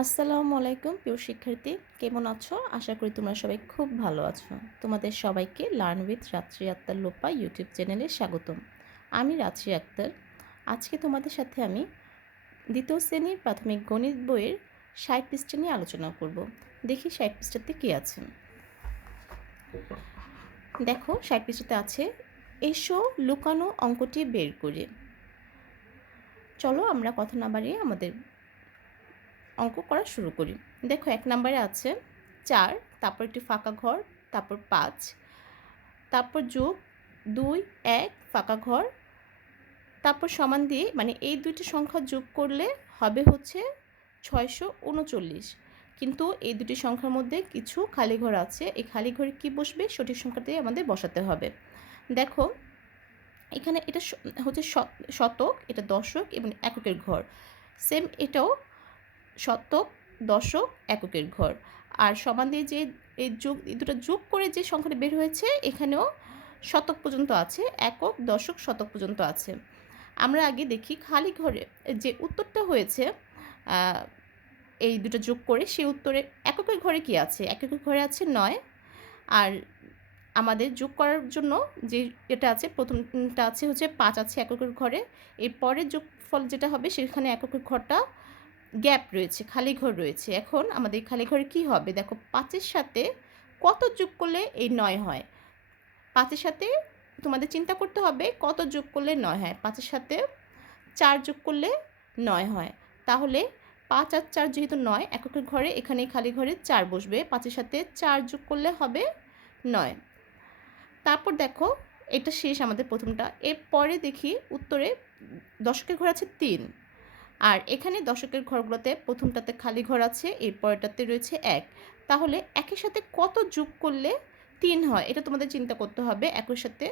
আসসালামু আলাইকুম, প্রিয় শিক্ষার্থী। কেমন আছো? আশা করি তোমরা সবাই খুব ভালো আছো। তোমাদের সবাইকে লার্ন উইথ রাত্রি আক্তার লোপা ইউটিউব চ্যানেলে স্বাগতম। আমি রাত্রি আক্তার। আজকে তোমাদের সাথে আমি দ্বিতীয় শ্রেণির প্রাথমিক গণিত বইয়ের ষাট পৃষ্ঠা নিয়ে আলোচনা করব। দেখি ষাট পৃষ্ঠাতে কী আছে। দেখো, ষাট পৃষ্ঠাতে আছে, এসো লুকানো অঙ্কটি বের করে। চলো আমরা কথা না বাড়িয়ে আমাদের অঙ্ক করা শুরু করি। দেখো এক নম্বরে আছে চার, তারপর একটি ফাঁকা ঘর, তারপর পাঁচ, তারপর যোগ দুই, এক, ফাঁকা ঘর, তারপর সমান দিয়ে মানে এই দুইটি সংখ্যা যোগ করলে হবে হচ্ছে ছয়শো উনচল্লিশ। কিন্তু এই দুটি সংখ্যার মধ্যে কিছু খালি ঘর আছে, এই খালি ঘরে কি বসবে সঠিক সংখ্যাতেই আমাদের বসাতে হবে। দেখো, এখানে এটা হচ্ছে শতক, এটা দশক এবং এককের ঘর। সেম এটাও শতক দশক, এককের ঘর। আর সমান দিয়ে যে এই যোগ, এই দুটো যোগ করে যে সংখ্যাটা বের হয়েছে, এখানেও শতক পর্যন্ত আছে, একক, দশক, শতক পর্যন্ত আছে। আমরা আগে দেখি খালি ঘরে যে উত্তরটা হয়েছে এই দুটো যোগ করে সেই উত্তরে এককের ঘরে কি আছে? এককের ঘরে আছে নয়। আর আমাদের যোগ করার জন্য যে এটা আছে, প্রথমটা আছে হচ্ছে পাঁচ আছে এককের ঘরে। এর পরের যোগফল যেটা হবে, সেখানে এককের ঘরটা গ্যাপ রয়েছে, খালি ঘর রয়েছে। এখন আমাদের খালি ঘরে কী হবে? দেখো, পাঁচের সাথে কত যোগ করলে এই নয় হয়? পাঁচের সাথে তোমাদের চিন্তা করতে হবে, কত যোগ করলে নয় হয়? পাঁচের সাথে চার যোগ করলে নয় হয়। তাহলে পাঁচ আর চার যেহেতু নয় এককের ঘরে এখানে খালি ঘরে চার বসবে। পাঁচের সাথে চার যোগ করলে হবে নয়। তারপর দেখো, এটা শেষ আমাদের প্রথমটা। এরপরে দেখি উত্তরে দশকের ঘর আছে তিন। আর এখানে দশকের ঘরগুলোতে প্রথমটাতে খালি ঘর আছে এর পরেরটাতে রয়েছে এক। তাহলে একের সাথে কত যোগ করলে তিন হয়? এটা তোমাদের চিন্তা করতে হবে। একের সাথে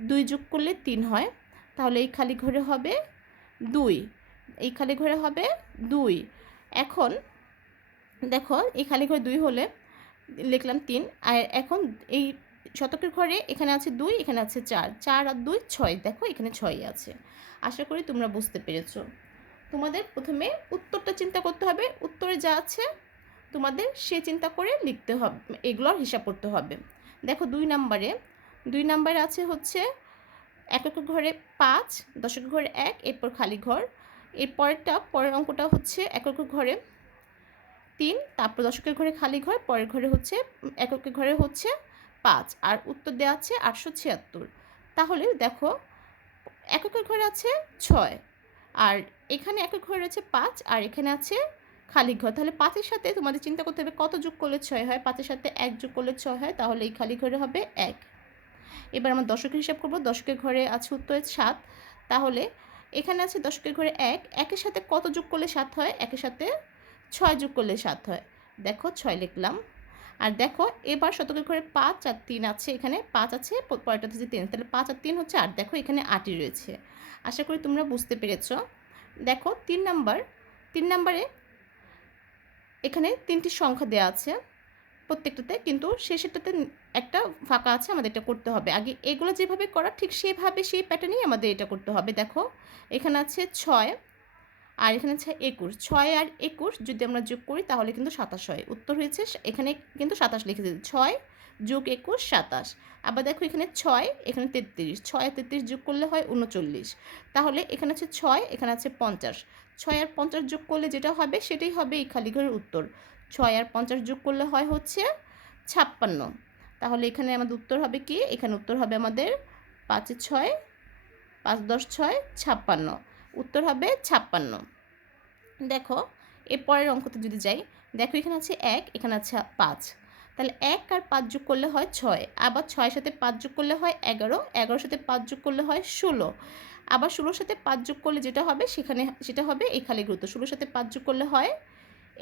দুই যোগ করলে তিন হয়। তাহলে এই খালি ঘরে হবে দুই। এই খালি ঘরে হবে দুই। এখন দেখো, এই খালি ঘরে দুই হলে লিখলাম তিন। আর এখন এই শতকের ঘরে এখানে আছে দুই, এখানে আছে চার। চার আর দুই ছয়। দেখো, এখানে ছয় আছে। আশা করি তোমরা বুঝতে পেরেছ। তোমাদের প্রথমে উত্তরটা চিন্তা করতে হবে। উত্তরে যা আছে তোমাদের সে চিন্তা করে লিখতে হবে, এগুলোর হিসাব করতে হবে। দেখো দুই নাম্বারে দুই নাম্বারে আছে হচ্ছে এক এক ঘরে পাঁচ, দশক ঘরে এক, এরপর খালি ঘর। এর পরেরটা পরের অঙ্কটা হচ্ছে এক এক ঘরে তিন, তারপর দশকের ঘরে খালি ঘর, পরের ঘরে হচ্ছে এককের ঘরে হচ্ছে পাঁচ। আর উত্তর দেওয়া আছে আটশো ছিয়াত্তর। তাহলে দেখো এককের ঘরে আছে ছয় আর এখানে এক ঘরে রয়েছে পাঁচ, আর এখানে আছে খালি ঘর। তাহলে পাঁচের সাথে তোমাদের চিন্তা করতে হবে কত যোগ করলে ছয় হয়? পাঁচের সাথে এক যোগ করলে ছয় হয়, তাহলে এই খালি ঘরে হবে এক। এবার আমরা দশকের হিসাব করব। দশকের ঘরে আছে উত্তরে সাত। তাহলে এখানে আছে দশকের ঘরে এক। একের সাথে কত যোগ করলে সাত হয়? একের সাথে ছয় যোগ করলে সাত হয়। দেখো ছয় লিখলাম। আর দেখো, এবার শতকের ঘরে পাঁচ আর তিন আছে, এখানে পাঁচ আছে পরেরটা হচ্ছে তিন, তাহলে পাঁচ আর তিন হচ্ছে আট, দেখো এখানে আটই রয়েছে। আশা করি তোমরা বুঝতে পেরেছ। দেখো, তিন নাম্বার, তিন নাম্বারে এখানে তিনটি সংখ্যা দেওয়া আছে, প্রত্যেকটাতে, কিন্তু শেষেরটাতে একটা ফাঁকা আছে, আমাদের এটা করতে হবে। আগে এগুলো যেভাবে করা, ঠিক সেভাবে সেই প্যাটার্নেই আমাদের এটা করতে হবে। দেখো, এখানে আছে ছয় আর এখানে আছে একুশ। ছয় আর একুশ যদি আমরা যোগ করি, তাহলে কিন্তু সাতাশ হয়। উত্তর হয়েছে এখানে কিন্তু সাতাশ লিখে দিতে ছয় যোগ একুশ, সাতাশ। আবার দেখো এখানে ছয়, এখানে তেত্রিশ। ছয় আর তেত্রিশ যোগ করলে হয় উনচল্লিশ। তাহলে এখানে আছে ছয়, এখানে আছে পঞ্চাশ। ছয় আর পঞ্চাশ যোগ করলে যেটা হবে, সেটাই হবে এই খালিঘরের উত্তর। ছয় আর পঞ্চাশ যোগ করলে হয় হচ্ছে ছাপ্পান্ন। তাহলে এখানে আমাদের উত্তর হবে কি? এখানে উত্তর হবে আমাদের পাঁচে ছয়, পাঁচ দশ ছয়, ছাপ্পান্ন। উত্তর হবে ছাপ্পান্ন। দেখো এর পরের অঙ্কতে যদি যাই, দেখো এখানে আছে এক, এখানে আছে পাঁচ। তাহলে এক আর পাঁচ যোগ করলে হয় ছয়। আবার ছয়ের সাথে পাঁচ যোগ করলে হয় এগারো, এগারোর সাথে পাঁচ যোগ করলে হয় ষোলো। আবার ষোলোর সাথে পাঁচ যোগ করলে যেটা হবে, সেখানে, সেটা হবে এই খালি গুরুত্ব। ষোলোর সাথে পাঁচ যোগ করলে হয়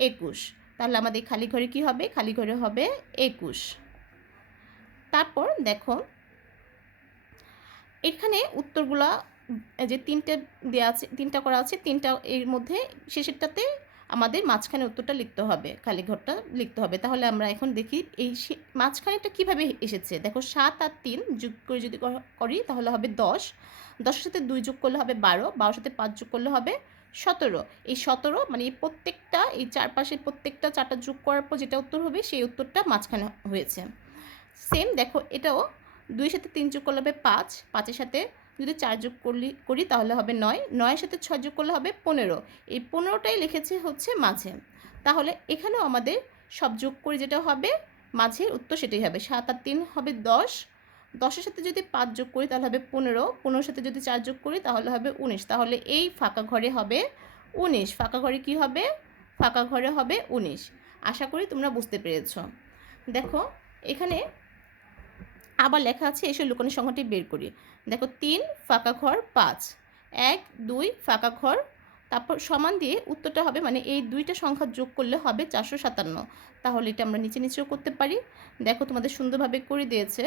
একুশ। তাহলে আমাদের খালি ঘরে কি হবে? খালি ঘরে হবে একুশ। তারপর দেখো, এখানে উত্তরগুলা যে তিনটে দেওয়া আছে, তিনটা করা আছে, তিনটা এর মধ্যে শেষেরটাতে আমাদের মাঝখানে উত্তরটা লিখতে হবে, খালি ঘরটা লিখতে হবে। তাহলে আমরা এখন দেখি এই মাঝখানেটা কীভাবে এসেছে? দেখো সাত আর তিন যোগ করে যদি করি তাহলে হবে দশ। দশের সাথে দুই যোগ করলে হবে বারো, বারোর সাথে পাঁচ যোগ করলে হবে সতেরো। এই সতেরো মানে এই প্রত্যেকটা, এই চারপাশের প্রত্যেকটা চারটা যোগ করার পর যেটা উত্তর হবে সেই উত্তরটা মাঝখানে হয়েছে। সেম দেখো এটাও দুই সাথে তিন যোগ করলে হবে পাঁচ, পাঁচের সাথে যদি চার যোগ করলি, করি তাহলে হবে নয়। নয়ের সাথে ছয় যোগ করলে হবে পনেরো। এই পনেরোটাই লিখেছে হচ্ছে মাঝে। তাহলে এখানেও আমাদের সব যোগ করে যেটা হবে, মাঝের উত্তর সেটাই হবে। সাত আর তিন হবে দশ। দশের সাথে যদি পাঁচ যোগ করি তাহলে হবে পনেরো। পনেরোর সাথে যদি চার যোগ করি তাহলে হবে উনিশ। তাহলে এই ফাঁকা ঘরে হবে উনিশ। ফাঁকা ঘরে কি হবে? ফাঁকা ঘরে হবে উনিশ। আশা করি তোমরা বুঝতে পেরেছ। দেখো, এখানে আবার লেখা আছে, এসে লুকানোর সংখ্যাটি বের করি। দেখো, তিন, ফাঁকা ঘর, পাঁচ। এক, দুই, ফাঁকা ঘর। তারপর সমান দিয়ে উত্তরটা হবে মানে এই দুইটা সংখ্যা যোগ করলে হবে চারশো সাতান্ন। তাহলে এটা আমরা নিচে নিচেও করতে পারি। দেখো, তোমাদের সুন্দরভাবে করে দিয়েছে।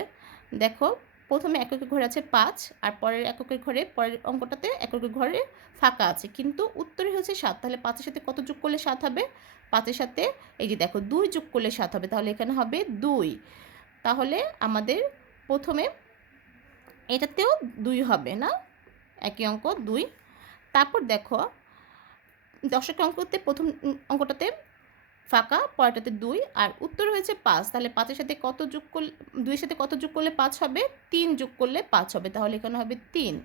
দেখো, প্রথমে এককের ঘরে আছে পাঁচ, আর পরের এককের ঘরে, পরের অঙ্কটাতে এককের ঘরে ফাঁকা আছে। কিন্তু উত্তরে হচ্ছে সাত, তাহলে পাঁচের সাথে কত যোগ করলে সাত হবে? পাঁচের সাথে, এই যে দেখো, দুই যোগ করলে সাত হবে, তাহলে এখানে হবে দুই। তাহলে আমাদের প্রথমে এটাতেও দুই হবে না? একই অঙ্ক, দুই। তারপর দেখো দশক অঙ্কতে প্রথম অঙ্কটাতে ফাঁকা, পরেরটাতে দুই, আর উত্তর হয়েছে পাঁচ। তাহলে পাঁচের সাথে কত যোগ করলে, দুইয়ের সাথে কত যোগ করলে পাঁচ হবে? তিন যোগ করলে পাঁচ হবে, তাহলে এখানে হবে তিন।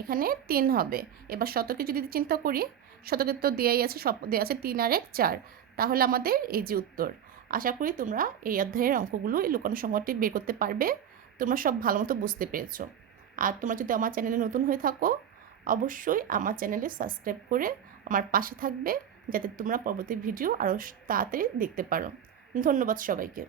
এখানে তিন হবে। এবার শতকে যদি চিন্তা করি শতকে তো দেওয়াই আছে, সব দেওয়া আছে তিন আর এক, চার। তাহলে আমাদের এই যে উত্তর, আশা করি তোমরা এই অধ্যায়ের অঙ্কগুলো এই লুকানো সংখ্যাটি বের করতে পারবে। তোমরা সব ভালো মতো বুঝতে পেরেছ। আর তোমরা যদি আমার চ্যানেলে নতুন হয়ে থাকো, অবশ্যই আমার চ্যানেলে সাবস্ক্রাইব করে আমার পাশে থাকবে, যাতে তোমরা পরবর্তী ভিডিও আরও তাড়াতাড়ি দেখতে পারো। ধন্যবাদ সবাইকে।